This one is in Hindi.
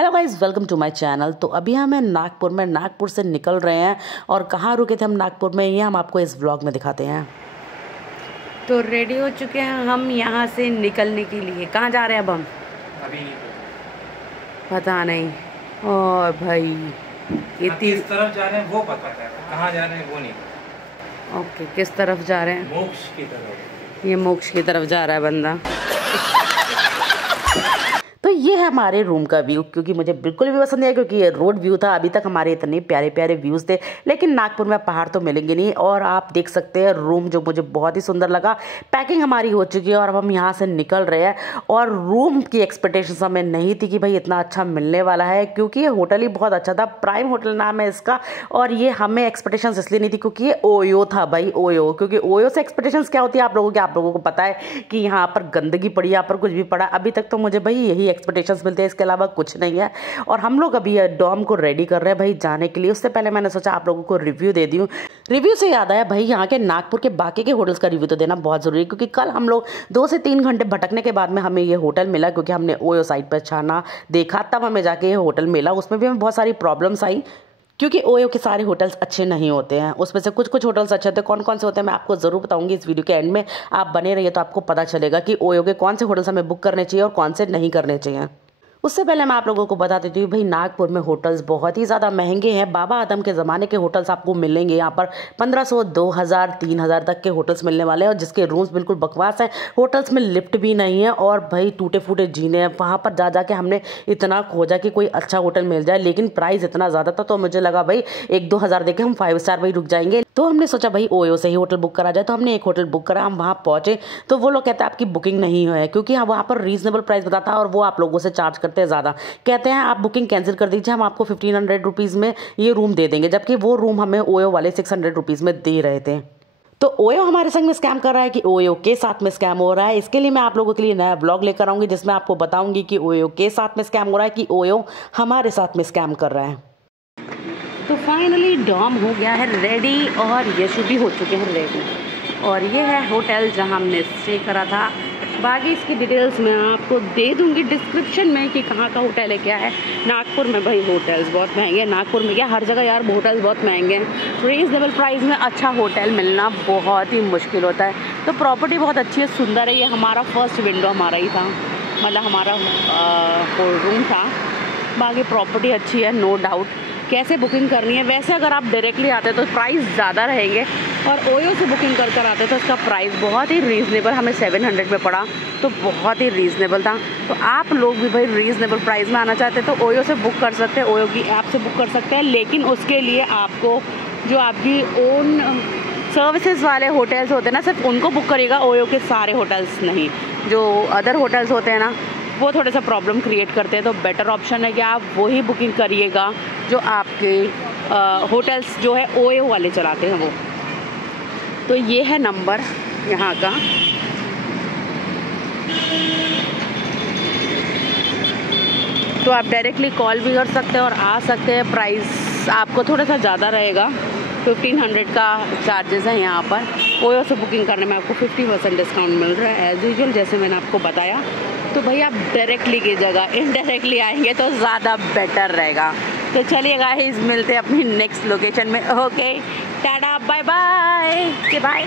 Hello guys, welcome to my channel. तो अभी हम हैं नागपुर से निकल रहे हैं और कहाँ रुके थे हम नागपुर में, ये हम आपको इस व्लॉग में दिखाते हैं। तो रेडी हो चुके हैं हम यहाँ से निकलने के लिए। कहाँ जा रहे हैं अब हम? अभी नहीं पता नहीं। और भाई किस तरफ जा रहे हैं वो पता है, कहाँ जा रहे हैं वो नहीं। ओके, किस तरफ जा रहे हैं? मोक्ष की तरफ। ये मोक्ष की तरफ जा रहा है बंदा। तो ये है हमारे रूम का व्यू, क्योंकि मुझे बिल्कुल भी पसंद नहीं है, क्योंकि ये रोड व्यू था। अभी तक हमारे इतने प्यारे प्यारे व्यूज़ थे, लेकिन नागपुर में पहाड़ तो मिलेंगे नहीं। और आप देख सकते हैं रूम, जो मुझे बहुत ही सुंदर लगा। पैकिंग हमारी हो चुकी है और अब हम यहाँ से निकल रहे हैं। और रूम की एक्सपेक्टेशंस हमें नहीं थी कि भाई इतना अच्छा मिलने वाला है, क्योंकि ये होटल ही बहुत अच्छा था। प्राइम होटल नाम है इसका। और ये हमें एक्सपेक्टेशंस इसलिए नहीं थी क्योंकि ये ओयो था भाई, ओयो। क्योंकि ओयो से एक्सपेक्टेशंस क्या होती है आप लोगों को पता है कि यहाँ पर गंदगी पड़ी, यहाँ पर कुछ भी पड़ा। अभी तक तो मुझे भाई यही एक्सपेक्टेशंस मिलते हैं, इसके अलावा कुछ नहीं है। और हम लोग अभी डॉम को रेडी कर रहे हैं भाई जाने के लिए। उससे पहले मैंने सोचा आप लोगों को रिव्यू दे दूं। रिव्यू से याद आया भाई, यहाँ के नागपुर के बाकी के होटल्स का रिव्यू तो देना बहुत जरूरी है, क्योंकि कल हम लोग 2 से 3 घंटे भटकने के बाद में हमें ये होटल मिला, क्योंकि हमने ओयो साइट पर छाना देखा, तब हमें जाके ये होटल मिला। उसमें भी हमें बहुत सारी प्रॉब्लम्स आई, क्योंकि ओयो के सारे होटल्स अच्छे नहीं होते हैं। उसमें से कुछ होटल्स अच्छे होते हैं। कौन कौन से होते हैं मैं आपको ज़रूर बताऊंगी इस वीडियो के एंड में। आप बने रहिए तो आपको पता चलेगा कि ओयो के कौन से होटल्स हमें बुक करने चाहिए और कौन से नहीं करने चाहिए। उससे पहले मैं आप लोगों को बता देती हूँ भाई, नागपुर में होटल्स बहुत ही ज़्यादा महंगे हैं। बाबा आदम के ज़माने के होटल्स आपको मिलेंगे यहाँ पर 1500, 2000, 3000 तक के होटल्स मिलने वाले हैं, और जिसके रूम्स बिल्कुल बकवास हैं। होटल्स में लिफ्ट भी नहीं है और भाई टूटे फूटे जीने हैं। वहाँ पर जा के हमने इतना खोजा कि कोई अच्छा होटल मिल जाए, लेकिन प्राइस इतना ज़्यादा था, तो मुझे लगा भाई 1-2 हज़ार देके हम 5 स्टार भाई रुक जाएंगे। तो हमने सोचा भाई ओयो से ही होटल बुक करा जाए। तो हमने एक होटल बुक करा। हम वहाँ पहुँचे तो वो लोग कहते हैं आपकी बुकिंग नहीं है, क्योंकि वहाँ पर रीजनेबल प्राइस बताता है और वो आप लोगों से चार्ज करते हैं ज़्यादा। कहते हैं आप बुकिंग कैंसिल कर दीजिए, हम आपको 1500 रुपीज़ में ये रूम दे देंगे, जबकि वो रूम हमें ओयो वाले 600 रुपीज़ में दे रहे थे। तो ओयो हमारे संग में स्कैम कर रहा है कि ओयो के साथ में स्कैम हो रहा है। इसके लिए मैं आप लोगों के लिए नया ब्लॉग लेकर आऊंगी, जिसमें आपको बताऊंगी कि ओयो के साथ में स्कैम हो रहा है कि ओयो हमारे साथ में स्कैम कर रहा है। तो फाइनली डॉम हो गया है रेडी और यशु भी हो चुके हैं रेडी। और ये है होटल जहाँ हमने स्टे करा था। बाकी इसकी डिटेल्स मैं आपको दे दूंगी डिस्क्रिप्शन में कि कहाँ का होटल है, क्या है। नागपुर में भाई होटल्स बहुत महंगे हैं। नागपुर में क्या, हर जगह यार होटल्स बहुत महंगे हैं। रीजनेबल प्राइस में अच्छा होटल मिलना बहुत ही मुश्किल होता है। तो प्रॉपर्टी बहुत अच्छी है, सुंदर है। ये हमारा फर्स्ट विंडो हमारा ही था, मतलब हमारा रूम था। बाकी प्रॉपर्टी अच्छी है, नो डाउट। कैसे बुकिंग करनी है, वैसे अगर आप डायरेक्टली आते तो प्राइस ज़्यादा रहेंगे, और ओयो से बुकिंग कर आते तो इसका प्राइस बहुत ही रीज़नेबल, हमें 700 में पड़ा, तो बहुत ही रीज़नेबल था। तो आप लोग भी भाई रीज़नेबल प्राइस में आना चाहते हैं तो ओयो से बुक कर सकते हैं, ओयो की ऐप से बुक कर सकते हैं। लेकिन उसके लिए आपको जो आपकी ओन सर्विसेज वाले होटल्स होते हैं ना, सिर्फ उनको बुक करिएगा, ओयो के सारे होटल्स नहीं। जो अदर होटल्स होते हैं ना, वो थोड़ा सा प्रॉब्लम क्रिएट करते हैं। तो बेटर ऑप्शन है कि आप वही बुकिंग करिएगा जो आपके होटल्स जो है ओयो वाले चलाते हैं वो। तो ये है नंबर यहाँ का। तो आप डायरेक्टली कॉल भी कर सकते हैं और आ सकते हैं। प्राइस आपको थोड़ा सा ज़्यादा रहेगा, 1500 का चार्जेस है यहाँ पर। ओयो से बुकिंग करने में आपको 50% डिस्काउंट मिल रहा है एज़ यूजुअल, जैसे मैंने आपको बताया। तो भाई आप डायरेक्टली की जगह इनडायरेक्टली आएंगे तो ज़्यादा बेटर रहेगा। तो चलिए गाइस, मिलते हैं अपनी नेक्स्ट लोकेशन में। Okay, tata, bye bye. Bye.